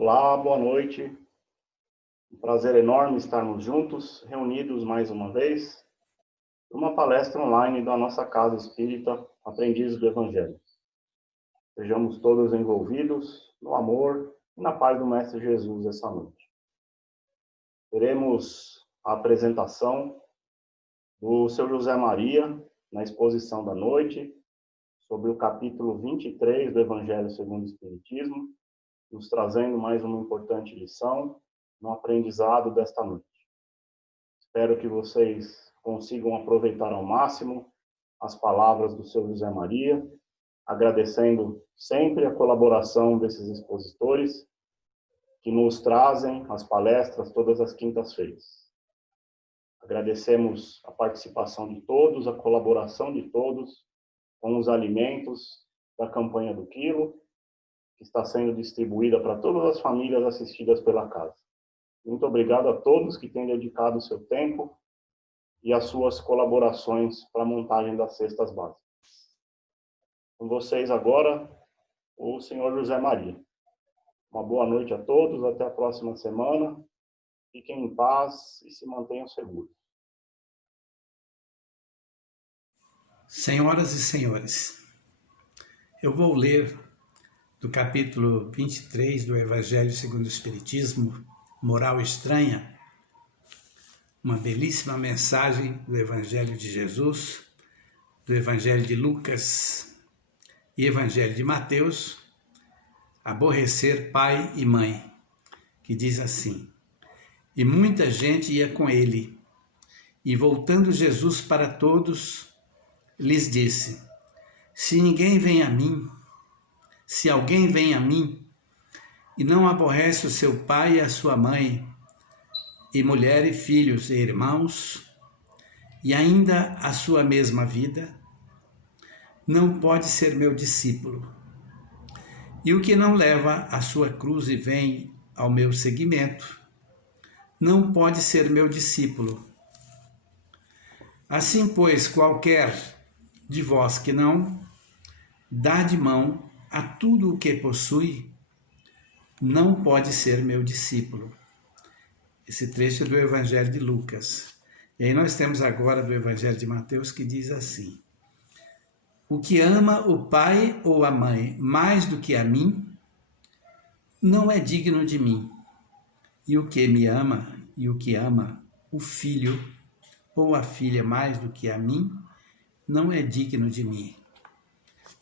Olá, boa noite. Um prazer enorme estarmos juntos, reunidos mais uma vez, numa palestra online da nossa Casa Espírita Aprendizes do Evangelho. Sejamos todos envolvidos no amor e na paz do Mestre Jesus essa noite. Teremos a apresentação do Seu José Maria na exposição da noite, sobre o capítulo 23 do Evangelho segundo o Espiritismo, nos trazendo mais uma importante lição no aprendizado desta noite. Espero que vocês consigam aproveitar ao máximo as palavras do seu José Maria, agradecendo sempre a colaboração desses expositores que nos trazem as palestras todas as quintas-feiras. Agradecemos a participação de todos, a colaboração de todos com os alimentos da campanha do Quilo, que está sendo distribuída para todas as famílias assistidas pela casa. Muito obrigado a todos que têm dedicado o seu tempo e as suas colaborações para a montagem das cestas básicas. Com vocês agora, o senhor José Maria. Uma boa noite a todos, até a próxima semana. Fiquem em paz e se mantenham seguros. Senhoras e senhores, eu vou ler do capítulo 23 do Evangelho segundo o Espiritismo, Moral Estranha, uma belíssima mensagem do Evangelho de Jesus, do Evangelho de Lucas e Evangelho de Mateus, Aborrecer pai e mãe, que diz assim: E muita gente ia com ele, e voltando Jesus para todos, lhes disse: Se alguém vem a mim, e não aborrece o seu pai e a sua mãe, e mulher e filhos e irmãos, e ainda a sua mesma vida, não pode ser meu discípulo. E o que não leva a sua cruz e vem ao meu seguimento, não pode ser meu discípulo. Assim, pois, qualquer de vós que não dá de mão a tudo o que possui, não pode ser meu discípulo. Esse trecho é do Evangelho de Lucas. E aí nós temos agora do Evangelho de Mateus, que diz assim: O que ama o pai ou a mãe mais do que a mim, não é digno de mim. E o que me ama e o que ama o filho ou a filha mais do que a mim, não é digno de mim.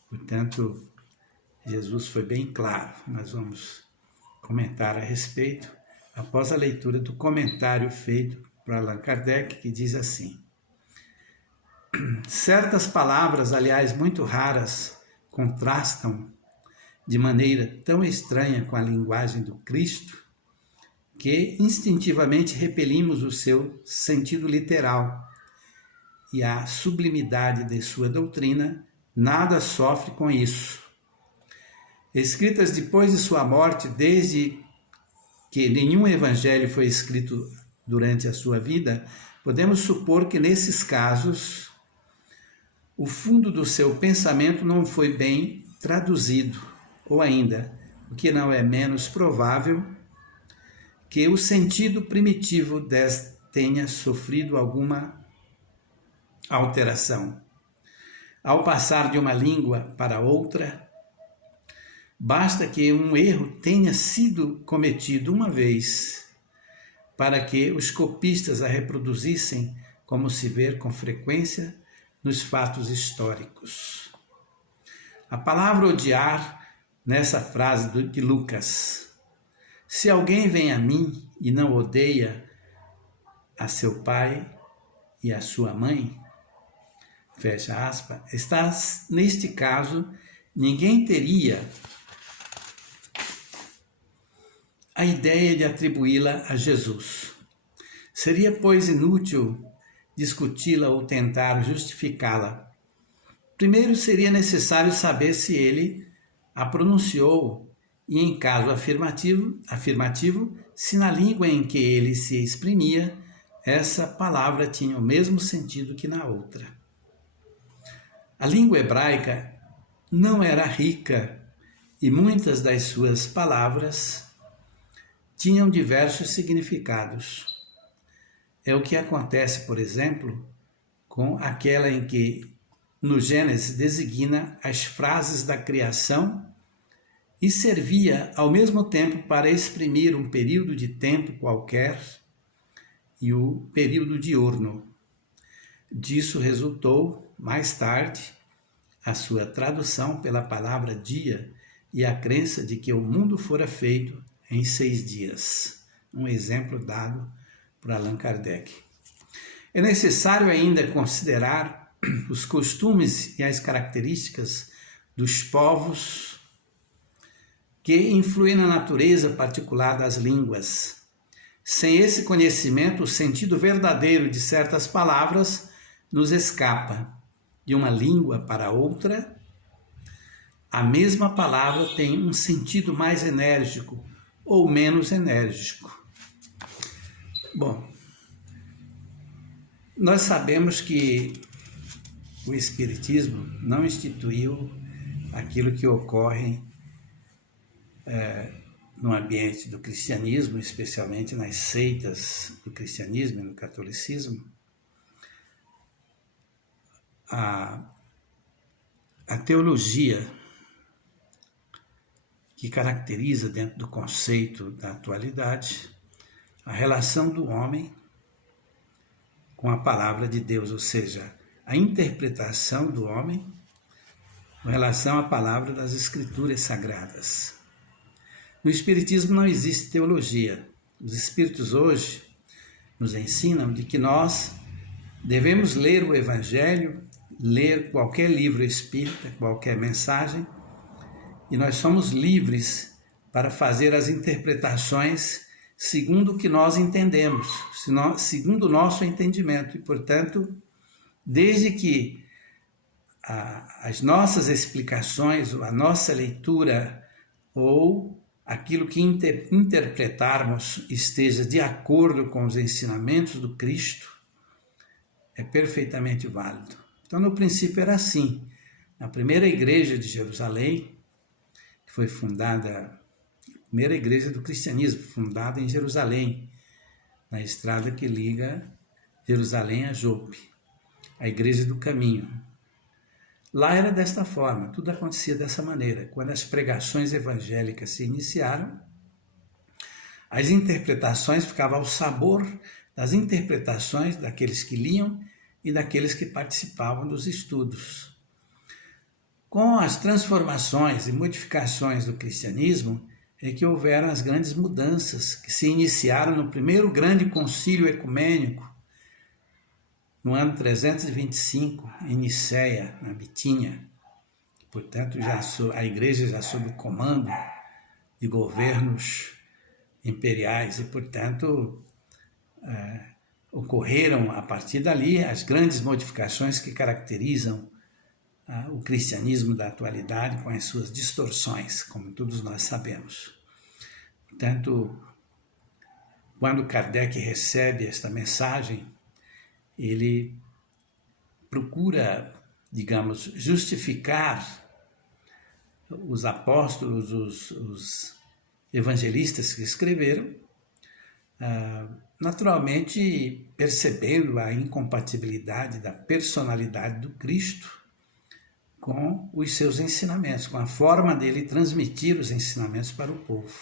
Portanto, Jesus foi bem claro. Nós vamos comentar a respeito após a leitura do comentário feito por Allan Kardec, que diz assim: certas palavras, aliás muito raras, contrastam de maneira tão estranha com a linguagem do Cristo, que instintivamente repelimos o seu sentido literal, e a sublimidade de sua doutrina nada sofre com isso. Escritas depois de sua morte, desde que nenhum evangelho foi escrito durante a sua vida, podemos supor que nesses casos o fundo do seu pensamento não foi bem traduzido, ou ainda, o que não é menos provável, que o sentido primitivo tenha sofrido alguma alteração. Ao passar de uma língua para outra, basta que um erro tenha sido cometido uma vez para que os copistas a reproduzissem, como se vê com frequência nos fatos históricos. A palavra odiar, nessa frase de Lucas: se alguém vem a mim e não odeia a seu pai e a sua mãe, fecha aspas, está, neste caso, ninguém teria a ideia de atribuí-la a Jesus. Seria, pois, inútil discuti-la ou tentar justificá-la. Primeiro seria necessário saber se ele a pronunciou e, em caso afirmativo, se na língua em que ele se exprimia, essa palavra tinha o mesmo sentido que na outra. A língua hebraica não era rica e muitas das suas palavras tinham diversos significados. É o que acontece, por exemplo, com aquela em que no Gênesis designa as frases da criação e servia ao mesmo tempo para exprimir um período de tempo qualquer e o período diurno. Disso resultou, mais tarde, a sua tradução pela palavra dia e a crença de que o mundo fora feito em 6 dias. Um exemplo dado por Allan Kardec. É necessário ainda considerar os costumes e as características dos povos que influem na natureza particular das línguas. Sem esse conhecimento, o sentido verdadeiro de certas palavras nos escapa. De uma língua para outra, a mesma palavra tem um sentido mais enérgico ou menos enérgico. Bom, nós sabemos que o Espiritismo não instituiu aquilo que ocorre no ambiente do cristianismo, especialmente nas seitas do cristianismo e no catolicismo. A teologia que caracteriza, dentro do conceito da atualidade, a relação do homem com a palavra de Deus, ou seja, a interpretação do homem com relação à palavra das Escrituras Sagradas. No Espiritismo não existe teologia. Os Espíritos hoje nos ensinam de que nós devemos ler o Evangelho, ler qualquer livro espírita, qualquer mensagem, e nós somos livres para fazer as interpretações segundo o que nós entendemos, segundo o nosso entendimento. E, portanto, desde que as nossas explicações, a nossa leitura ou aquilo que interpretarmos esteja de acordo com os ensinamentos do Cristo, é perfeitamente válido. Então, no princípio era assim. Na primeira igreja de Jerusalém, que foi fundada, a primeira igreja do cristianismo, fundada em Jerusalém, na estrada que liga Jerusalém a Jope, a igreja do caminho. Lá era desta forma, tudo acontecia dessa maneira. Quando as pregações evangélicas se iniciaram, as interpretações ficavam ao sabor das interpretações daqueles que liam e daqueles que participavam dos estudos. Com as transformações e modificações do cristianismo, é que houveram as grandes mudanças que se iniciaram no primeiro grande concílio ecumênico, no ano 325, em Nicéia, na Bitínia. Portanto, a igreja já sob o comando de governos imperiais e, portanto, ocorreram a partir dali as grandes modificações que caracterizam o cristianismo da atualidade, com as suas distorções, como todos nós sabemos. Portanto, quando Kardec recebe esta mensagem, ele procura, digamos, justificar os apóstolos, os evangelistas que escreveram, naturalmente percebendo a incompatibilidade da personalidade do Cristo com os seus ensinamentos, com a forma dele transmitir os ensinamentos para o povo.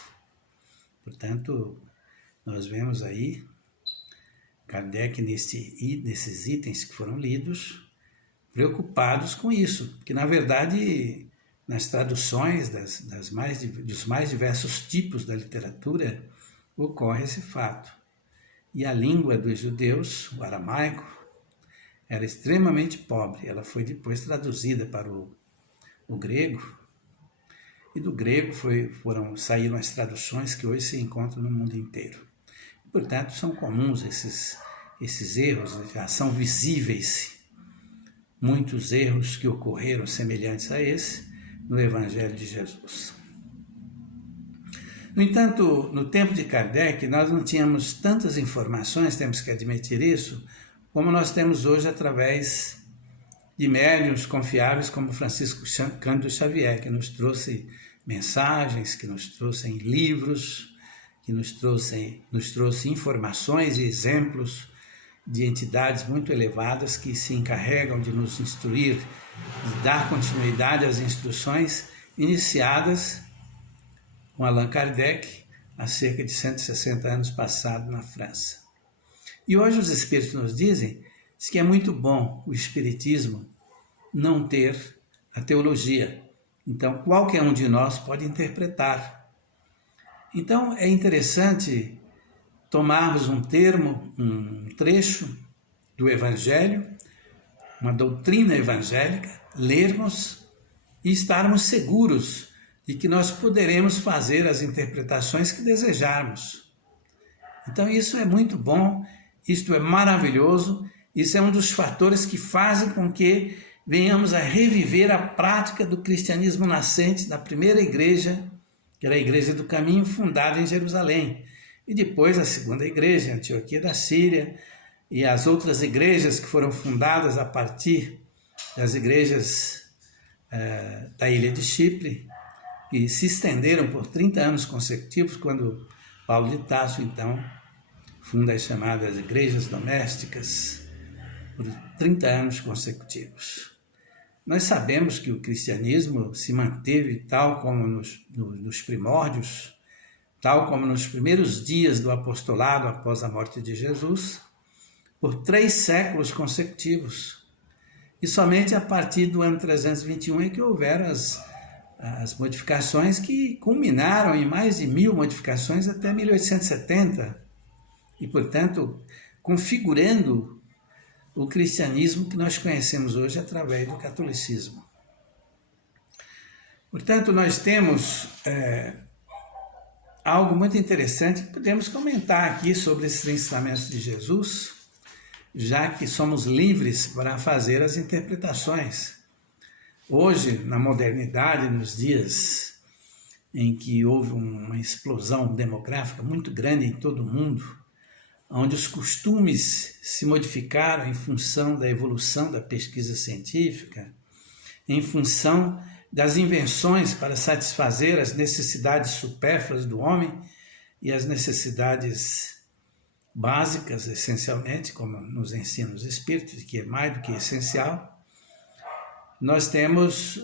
Portanto, nós vemos aí Kardec, nesses itens que foram lidos, preocupados com isso, que na verdade, nas traduções dos mais diversos tipos da literatura, ocorre esse fato. E a língua dos judeus, o aramaico, era extremamente pobre. Ela foi depois traduzida para o grego, e do grego saíram as traduções que hoje se encontram no mundo inteiro. Portanto, são comuns esses erros, já são visíveis muitos erros que ocorreram semelhantes a esse no Evangelho de Jesus. No entanto, no tempo de Kardec, nós não tínhamos tantas informações, temos que admitir isso, como nós temos hoje através de médiuns confiáveis como Francisco Cândido Xavier, que nos trouxe mensagens, que nos trouxe livros, que nos trouxe informações e exemplos de entidades muito elevadas que se encarregam de nos instruir, de dar continuidade às instruções iniciadas com Allan Kardec há cerca de 160 anos passados na França. E hoje os espíritos nos dizem que é muito bom o espiritismo não ter a teologia. Então, qualquer um de nós pode interpretar. Então, é interessante tomarmos um trecho do Evangelho, uma doutrina evangélica, lermos e estarmos seguros de que nós poderemos fazer as interpretações que desejarmos. Então, isso é muito bom, isto é maravilhoso, isso é um dos fatores que fazem com que venhamos a reviver a prática do cristianismo nascente da primeira igreja, que era a Igreja do Caminho, fundada em Jerusalém. E depois a segunda igreja, Antioquia da Síria, e as outras igrejas que foram fundadas a partir das igrejas da ilha de Chipre, que se estenderam por 30 anos consecutivos, quando Paulo de Tarso, então, funda as chamadas igrejas domésticas, por 30 anos consecutivos. Nós sabemos que o cristianismo se manteve tal como nos primórdios, tal como nos primeiros dias do apostolado após a morte de Jesus, por 3 séculos consecutivos. E somente a partir do ano 321 é que houveram as modificações que culminaram em mais de 1000 modificações até 1870. E, portanto, configurando o cristianismo que nós conhecemos hoje através do catolicismo. Portanto, nós temos algo muito interessante que podemos comentar aqui sobre esses ensinamentos de Jesus, já que somos livres para fazer as interpretações. Hoje, na modernidade, nos dias em que houve uma explosão demográfica muito grande em todo o mundo, onde os costumes se modificaram em função da evolução da pesquisa científica, em função das invenções para satisfazer as necessidades supérfluas do homem e as necessidades básicas, essencialmente, como nos ensinam os espíritos, que é mais do que essencial, nós temos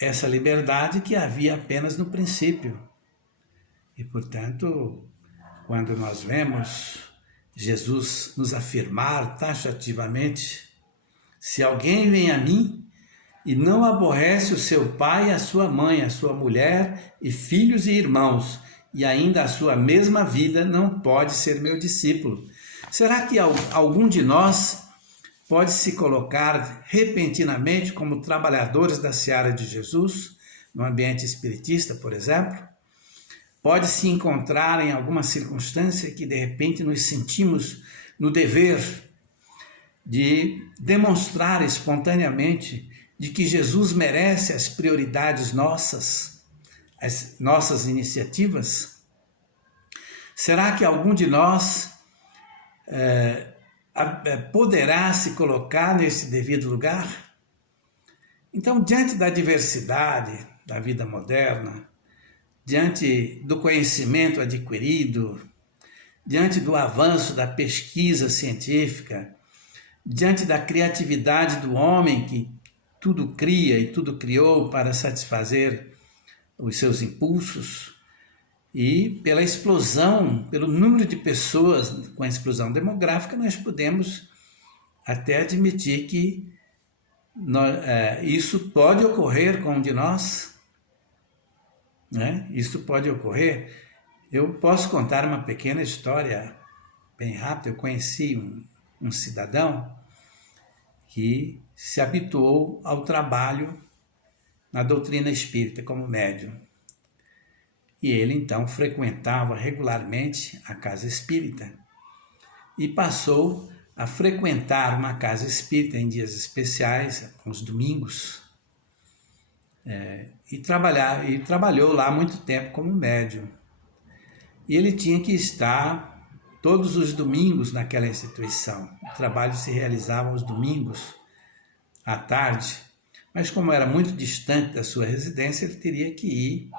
essa liberdade que havia apenas no princípio. E, portanto, quando nós vemos Jesus nos afirmar taxativamente: se alguém vem a mim e não aborrece o seu pai, a sua mãe, a sua mulher e filhos e irmãos, e ainda a sua mesma vida, não pode ser meu discípulo. Será que algum de nós pode se colocar repentinamente como trabalhadores da seara de Jesus, no ambiente espiritista, por exemplo? Pode se encontrar em alguma circunstância que de repente nos sentimos no dever de demonstrar espontaneamente de que Jesus merece as prioridades nossas, as nossas iniciativas? Será que algum de nós poderá se colocar nesse devido lugar? Então, diante da diversidade da vida moderna, diante do conhecimento adquirido, diante do avanço da pesquisa científica, diante da criatividade do homem que tudo cria e tudo criou para satisfazer os seus impulsos, e pela explosão, pelo número de pessoas com a explosão demográfica, nós podemos até admitir que isso pode ocorrer com um de nós, né? Isso pode ocorrer. Eu posso contar uma pequena história bem rápida. Eu conheci um cidadão que se habituou ao trabalho na doutrina espírita como médium. E ele então frequentava regularmente a casa espírita e passou a frequentar uma casa espírita em dias especiais, aos domingos, e trabalhou lá muito tempo como médium. E ele tinha que estar todos os domingos naquela instituição. O trabalho se realizava aos domingos, à tarde, mas como era muito distante da sua residência, ele teria que ir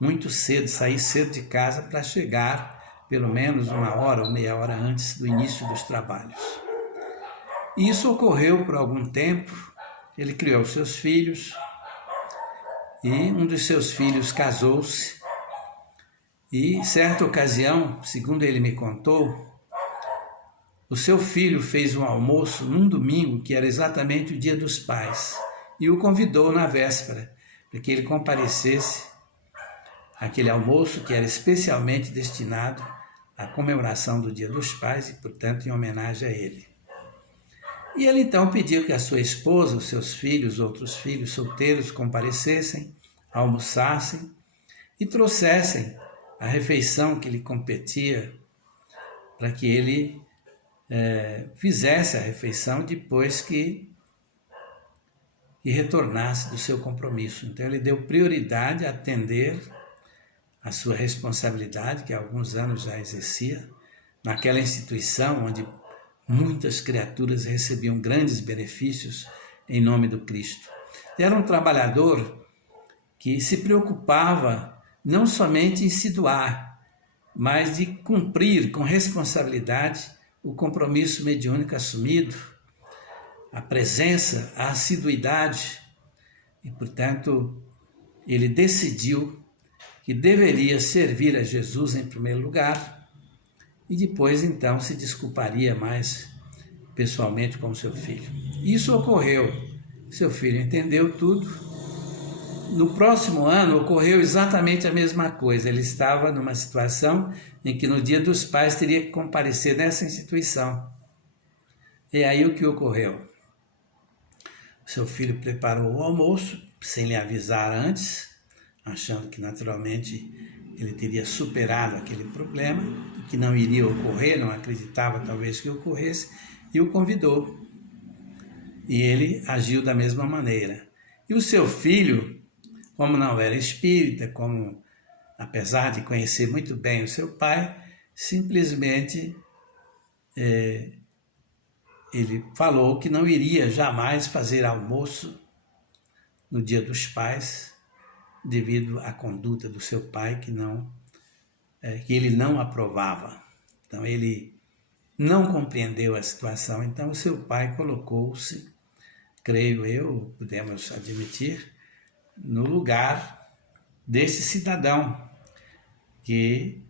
muito cedo, sair cedo de casa para chegar pelo menos 1 hora ou meia hora antes do início dos trabalhos. E isso ocorreu por algum tempo. Ele criou seus filhos e um dos seus filhos casou-se. E certa ocasião, segundo ele me contou, o seu filho fez um almoço num domingo que era exatamente o Dia dos Pais e o convidou na véspera para que ele comparecesse àquele almoço que era especialmente destinado à comemoração do Dia dos Pais e, portanto, em homenagem a ele. E ele então pediu que a sua esposa, os seus filhos, outros filhos solteiros comparecessem, almoçassem e trouxessem a refeição que lhe competia para que ele fizesse a refeição depois que retornasse do seu compromisso. Então ele deu prioridade a atender a sua responsabilidade, que há alguns anos já exercia, naquela instituição onde muitas criaturas recebiam grandes benefícios em nome do Cristo. Era um trabalhador que se preocupava não somente em se doar, mas de cumprir com responsabilidade o compromisso mediúnico assumido, a presença, a assiduidade, e, portanto, ele decidiu que deveria servir a Jesus em primeiro lugar e depois, então, se desculparia mais pessoalmente com seu filho. Isso ocorreu. Seu filho entendeu tudo. No próximo ano ocorreu exatamente a mesma coisa. Ele estava numa situação em que no Dia dos Pais teria que comparecer nessa instituição. E aí o que ocorreu? Seu filho preparou o almoço sem lhe avisar antes, achando que naturalmente ele teria superado aquele problema, que não iria ocorrer, não acreditava talvez que ocorresse, e o convidou. E ele agiu da mesma maneira. E o seu filho, como não era espírita, apesar de conhecer muito bem o seu pai, simplesmente ele falou que não iria jamais fazer almoço no Dia dos Pais, devido à conduta do seu pai que ele não aprovava. Então ele não compreendeu a situação, então o seu pai colocou-se, creio eu, podemos admitir, no lugar desse cidadão que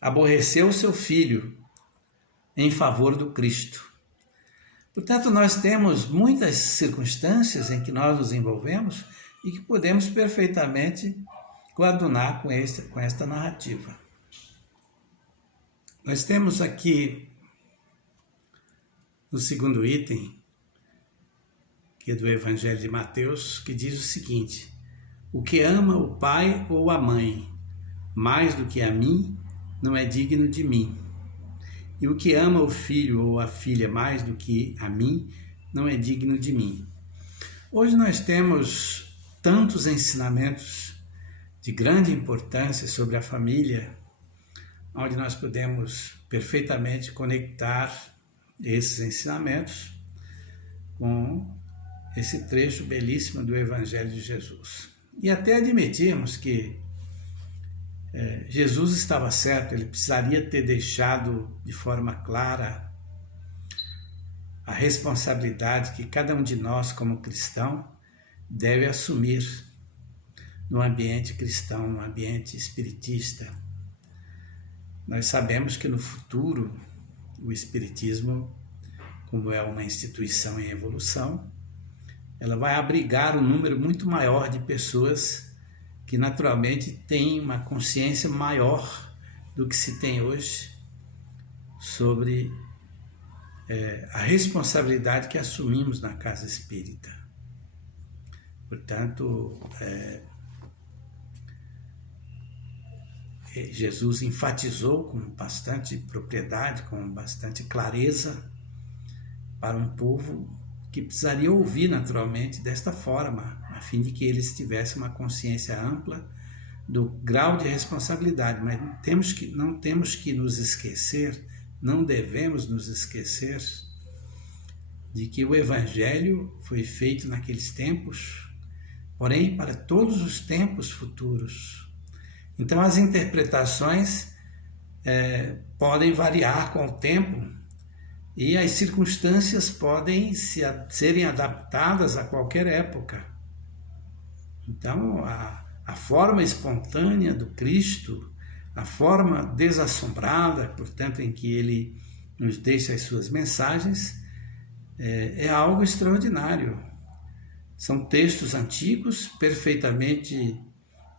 aborreceu o seu filho em favor do Cristo. Portanto, nós temos muitas circunstâncias em que nós nos envolvemos e que podemos perfeitamente coadunar com esta narrativa. Nós temos aqui, no segundo item, que é do Evangelho de Mateus, que diz o seguinte: o que ama o pai ou a mãe mais do que a mim, não é digno de mim. E o que ama o filho ou a filha mais do que a mim, não é digno de mim. Hoje nós temos tantos ensinamentos de grande importância sobre a família, onde nós podemos perfeitamente conectar esses ensinamentos com esse trecho belíssimo do Evangelho de Jesus. E até admitirmos que Jesus estava certo, ele precisaria ter deixado de forma clara a responsabilidade que cada um de nós, como cristão, deve assumir no ambiente cristão, no ambiente espiritista. Nós sabemos que no futuro o espiritismo, como é uma instituição em evolução, ela vai abrigar um número muito maior de pessoas que naturalmente têm uma consciência maior do que se tem hoje sobre a responsabilidade que assumimos na casa espírita. Portanto, Jesus enfatizou com bastante propriedade, com bastante clareza, para um povo que precisaria ouvir naturalmente desta forma, a fim de que eles tivessem uma consciência ampla do grau de responsabilidade. Mas não temos que nos esquecer, não devemos nos esquecer de que o Evangelho foi feito naqueles tempos porém para todos os tempos futuros. Então as interpretações podem variar com o tempo e as circunstâncias podem serem adaptadas a qualquer época. Então a forma espontânea do Cristo, a forma desassombrada, portanto, em que ele nos deixa as suas mensagens, é algo extraordinário. São textos antigos,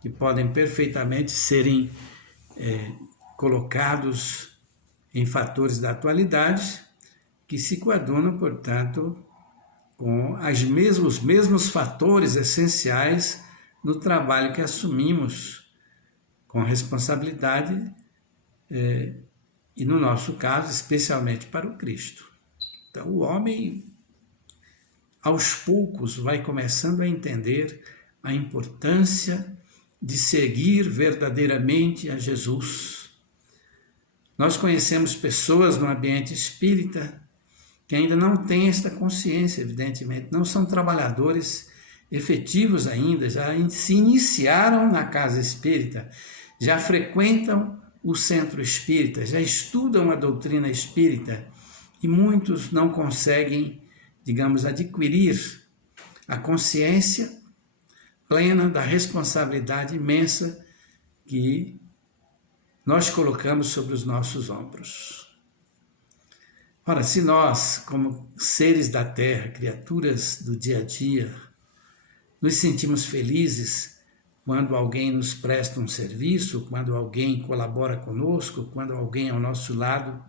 que podem perfeitamente serem colocados em fatores da atualidade, que se coadunam, portanto, com os mesmos fatores essenciais no trabalho que assumimos com responsabilidade e, no nosso caso, especialmente para o Cristo. Então, o homem, aos poucos, vai começando a entender a importância de seguir verdadeiramente a Jesus. Nós conhecemos pessoas no ambiente espírita que ainda não têm esta consciência, evidentemente, não são trabalhadores efetivos ainda, já se iniciaram na casa espírita, já frequentam o centro espírita, já estudam a doutrina espírita e muitos não conseguem, digamos, adquirir a consciência plena da responsabilidade imensa que nós colocamos sobre os nossos ombros. Ora, se nós, como seres da terra, criaturas do dia a dia, nos sentimos felizes quando alguém nos presta um serviço, quando alguém colabora conosco, quando alguém ao nosso lado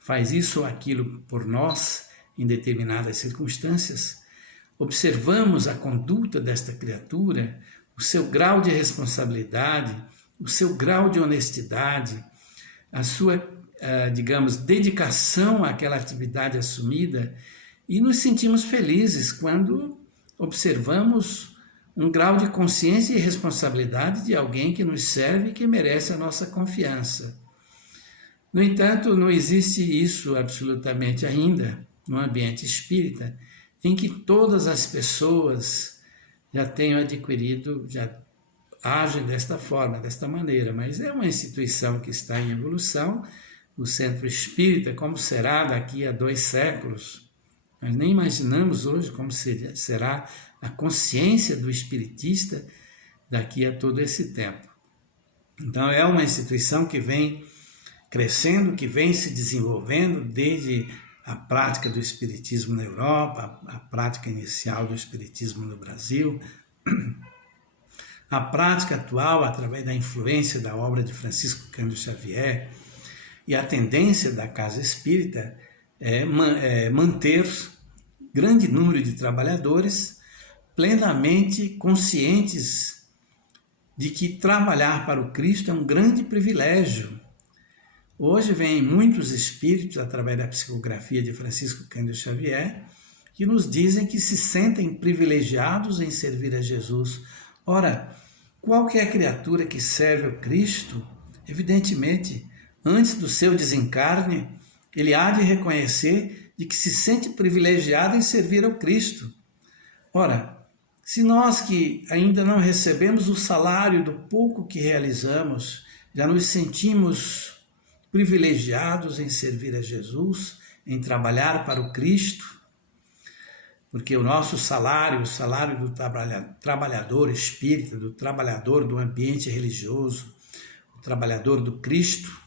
faz isso ou aquilo por nós em determinadas circunstâncias, observamos a conduta desta criatura, o seu grau de responsabilidade, o seu grau de honestidade, a sua, digamos, dedicação àquela atividade assumida, e nos sentimos felizes quando observamos um grau de consciência e responsabilidade de alguém que nos serve e que merece a nossa confiança. No entanto, não existe isso absolutamente ainda no ambiente espírita, em que todas as pessoas já tenham adquirido, já agem desta forma, desta maneira, mas é uma instituição que está em evolução, o centro espírita, como será daqui a 2 séculos. Nós nem imaginamos hoje como será a consciência do espiritista daqui a todo esse tempo. Então é uma instituição que vem crescendo, que vem se desenvolvendo desde a prática do espiritismo na Europa, a prática inicial do espiritismo no Brasil, a prática atual através da influência da obra de Francisco Cândido Xavier, e a tendência da casa espírita é manter grande número de trabalhadores plenamente conscientes de que trabalhar para o Cristo é um grande privilégio. Hoje vêm muitos espíritos, através da psicografia de Francisco Cândido Xavier, que nos dizem que se sentem privilegiados em servir a Jesus. Ora, qualquer criatura que serve ao Cristo, evidentemente, antes do seu desencarne, ele há de reconhecer de que se sente privilegiado em servir ao Cristo. Ora, se nós que ainda não recebemos o salário do pouco que realizamos, já nos sentimos privilegiados em servir a Jesus, em trabalhar para o Cristo, porque o nosso salário, o salário do trabalhador espírita, do trabalhador do ambiente religioso, o trabalhador do Cristo,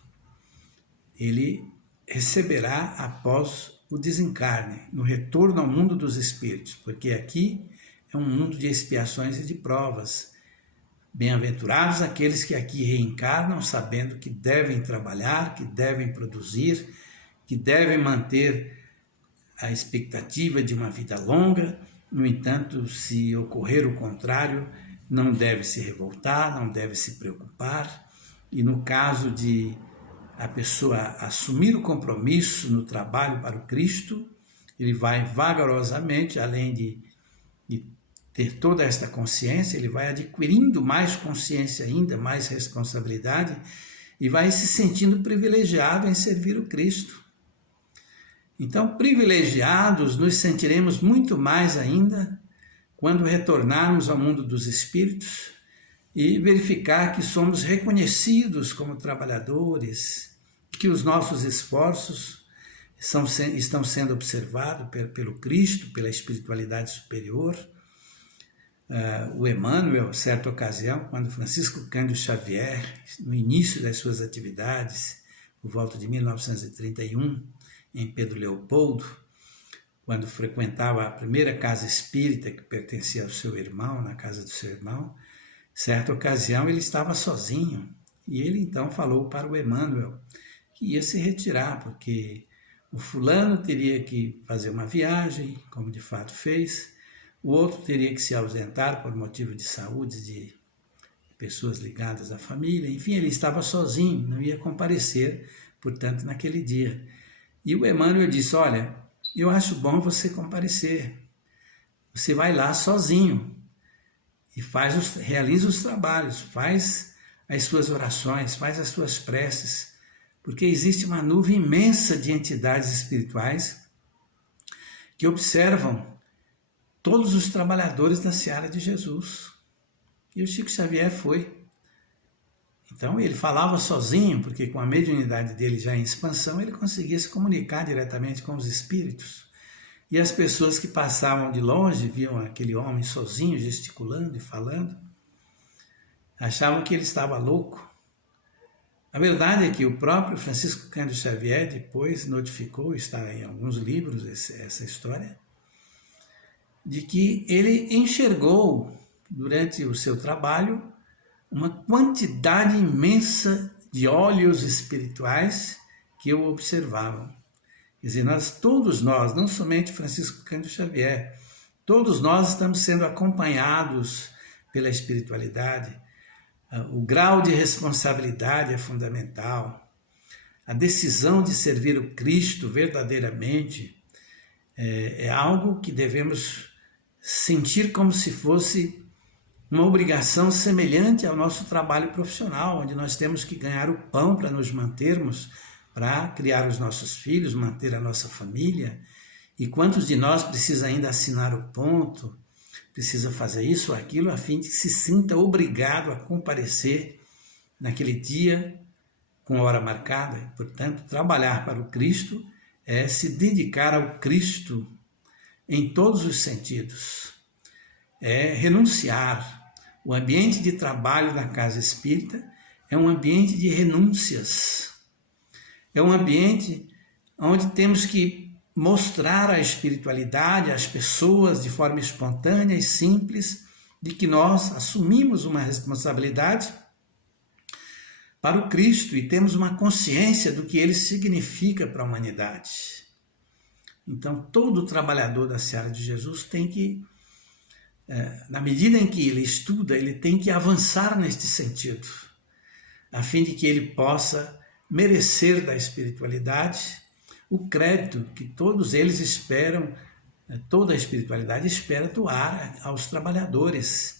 ele receberá após o desencarne, no retorno ao mundo dos espíritos, porque aqui é um mundo de expiações e de provas. Bem-aventurados aqueles que aqui reencarnam, sabendo que devem trabalhar, que devem produzir, que devem manter a expectativa de uma vida longa. No entanto, se ocorrer o contrário, não deve se revoltar, não deve se preocupar. E no caso de a pessoa assumir o compromisso no trabalho para o Cristo, ele vai vagarosamente, além de ter toda esta consciência, ele vai adquirindo mais consciência ainda, mais responsabilidade, e vai se sentindo privilegiado em servir o Cristo. Então, privilegiados, nos sentiremos muito mais ainda quando retornarmos ao mundo dos espíritos e verificar que somos reconhecidos como trabalhadores, que os nossos esforços estão sendo observados pelo Cristo, pela espiritualidade superior. O Emmanuel, certa ocasião, quando Francisco Cândido Xavier, no início das suas atividades, por volta de 1931, em Pedro Leopoldo, quando frequentava a primeira casa espírita que pertencia ao seu irmão, na casa do seu irmão, certa ocasião ele estava sozinho e ele então falou para o Emmanuel que ia se retirar, porque o fulano teria que fazer uma viagem, como de fato fez, o outro teria que se ausentar por motivo de saúde de pessoas ligadas à família, enfim, ele estava sozinho, não ia comparecer, portanto, naquele dia. E o Emmanuel disse, olha, eu acho bom você comparecer, você vai lá sozinho e realiza os trabalhos, faz as suas orações, faz as suas preces, porque existe uma nuvem imensa de entidades espirituais que observam todos os trabalhadores da seara de Jesus. E o Chico Xavier foi. Então ele falava sozinho, porque com a mediunidade dele já em expansão, ele conseguia se comunicar diretamente com os espíritos. E as pessoas que passavam de longe, viam aquele homem sozinho, gesticulando e falando, achavam que ele estava louco. A verdade é que o próprio Francisco Cândido Xavier depois notificou, está em alguns livros essa história, de que ele enxergou, durante o seu trabalho, uma quantidade imensa de óleos espirituais que o observavam. Quer dizer, todos nós, não somente Francisco Cândido Xavier, todos nós estamos sendo acompanhados pela espiritualidade. O grau de responsabilidade é fundamental. A decisão de servir o Cristo verdadeiramente é algo que devemos sentir como se fosse uma obrigação semelhante ao nosso trabalho profissional, onde nós temos que ganhar o pão para nos mantermos, para criar os nossos filhos, manter a nossa família. E quantos de nós precisa ainda assinar o ponto, precisa fazer isso ou aquilo, a fim de que se sinta obrigado a comparecer naquele dia com hora marcada. Portanto, trabalhar para o Cristo é se dedicar ao Cristo em todos os sentidos. É renunciar. O ambiente de trabalho da casa espírita é um ambiente de renúncias. É um ambiente onde temos que mostrar a espiritualidade às pessoas de forma espontânea e simples, de que nós assumimos uma responsabilidade para o Cristo e temos uma consciência do que ele significa para a humanidade. Então, todo trabalhador da seara de Jesus tem que, na medida em que ele estuda, ele tem que avançar neste sentido, a fim de que ele possa merecer da espiritualidade o crédito que todos eles esperam, toda a espiritualidade espera doar aos trabalhadores.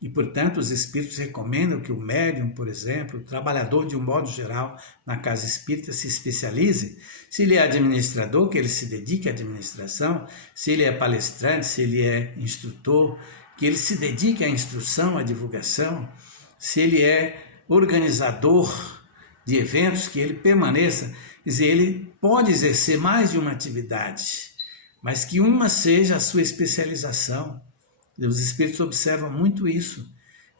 E, portanto, os espíritos recomendam que o médium, por exemplo, o trabalhador de um modo geral na casa espírita se especialize. Se ele é administrador, que ele se dedique à administração. Se ele é palestrante, se ele é instrutor, que ele se dedique à instrução, à divulgação. Se ele é organizador de eventos, que ele permaneça. Quer dizer, ele pode exercer mais de uma atividade, mas que uma seja a sua especialização. Os espíritos observam muito isso.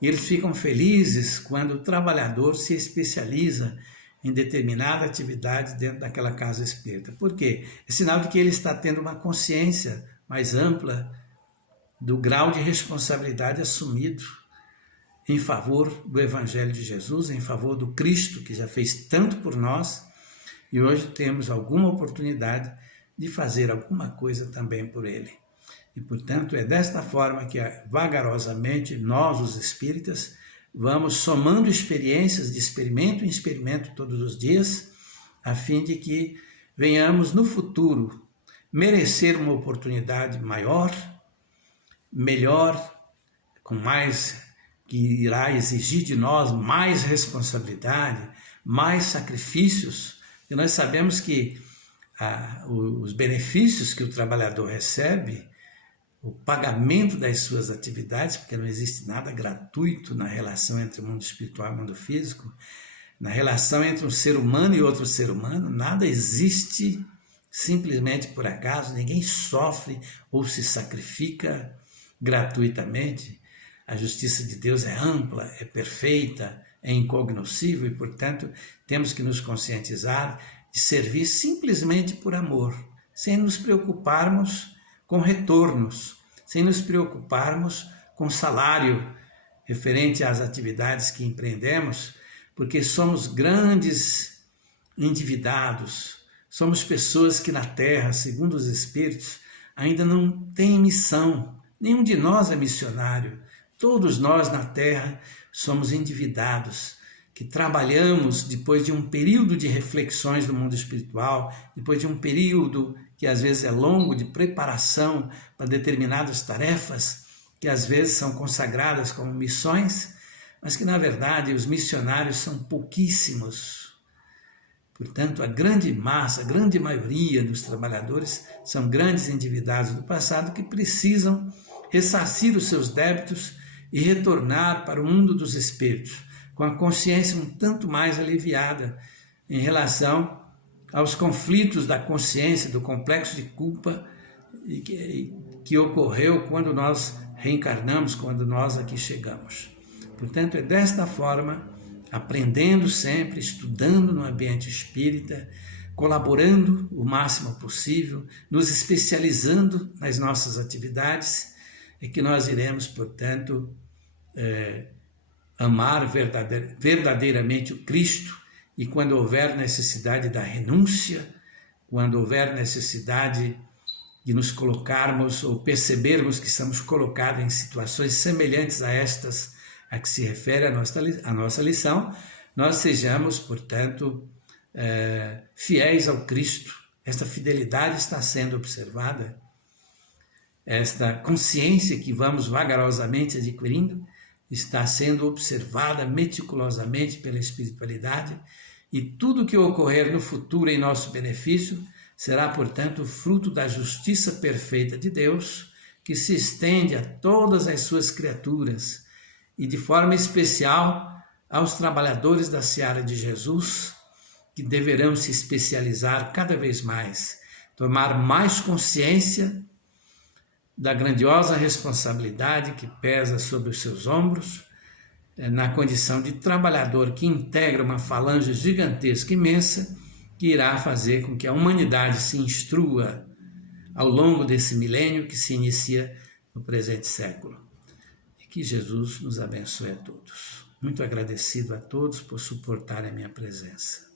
E eles ficam felizes quando o trabalhador se especializa em determinada atividade dentro daquela casa espírita. Por quê? É sinal de que ele está tendo uma consciência mais ampla do grau de responsabilidade assumido em favor do Evangelho de Jesus, em favor do Cristo, que já fez tanto por nós, e hoje temos alguma oportunidade de fazer alguma coisa também por ele. E, portanto, é desta forma que, vagarosamente, nós, os espíritas, vamos somando experiências de experimento em experimento todos os dias, a fim de que venhamos, no futuro, merecer uma oportunidade maior, melhor, com mais, que irá exigir de nós mais responsabilidade, mais sacrifícios. E nós sabemos que os benefícios que o trabalhador recebe o pagamento das suas atividades, porque não existe nada gratuito na relação entre o mundo espiritual e o mundo físico, na relação entre um ser humano e outro ser humano, nada existe simplesmente por acaso, ninguém sofre ou se sacrifica gratuitamente. A justiça de Deus é ampla, é perfeita, é incognoscível e, portanto, temos que nos conscientizar de servir simplesmente por amor, sem nos preocuparmos com retornos, sem nos preocuparmos com salário referente às atividades que empreendemos, porque somos grandes endividados, somos pessoas que na Terra, segundo os Espíritos, ainda não têm missão. Nenhum de nós é missionário. Todos nós na Terra somos endividados, que trabalhamos depois de um período de reflexões do mundo espiritual, depois de um período que às vezes é longo de preparação para determinadas tarefas, que às vezes são consagradas como missões, mas que na verdade os missionários são pouquíssimos. Portanto, a grande massa, a grande maioria dos trabalhadores são grandes endividados do passado que precisam ressarcir os seus débitos e retornar para o mundo dos espíritos, com a consciência um tanto mais aliviada em relação aos conflitos da consciência, do complexo de culpa que ocorreu quando nós reencarnamos, quando nós aqui chegamos. Portanto, é desta forma, aprendendo sempre, estudando no ambiente espírita, colaborando o máximo possível, nos especializando nas nossas atividades, é que nós iremos, portanto, amar verdadeiramente o Cristo, e quando houver necessidade da renúncia, quando houver necessidade de nos colocarmos ou percebermos que estamos colocados em situações semelhantes a estas a que se refere a nossa lição, nós sejamos, portanto, fiéis ao Cristo. Esta fidelidade está sendo observada, esta consciência que vamos vagarosamente adquirindo está sendo observada meticulosamente pela espiritualidade, e tudo que ocorrer no futuro em nosso benefício será, portanto, fruto da justiça perfeita de Deus, que se estende a todas as suas criaturas, e de forma especial aos trabalhadores da seara de Jesus, que deverão se especializar cada vez mais, tomar mais consciência da grandiosa responsabilidade que pesa sobre os seus ombros, na condição de trabalhador que integra uma falange gigantesca, imensa, que irá fazer com que a humanidade se instrua ao longo desse milênio que se inicia no presente século. E que Jesus nos abençoe a todos. Muito agradecido a todos por suportarem a minha presença.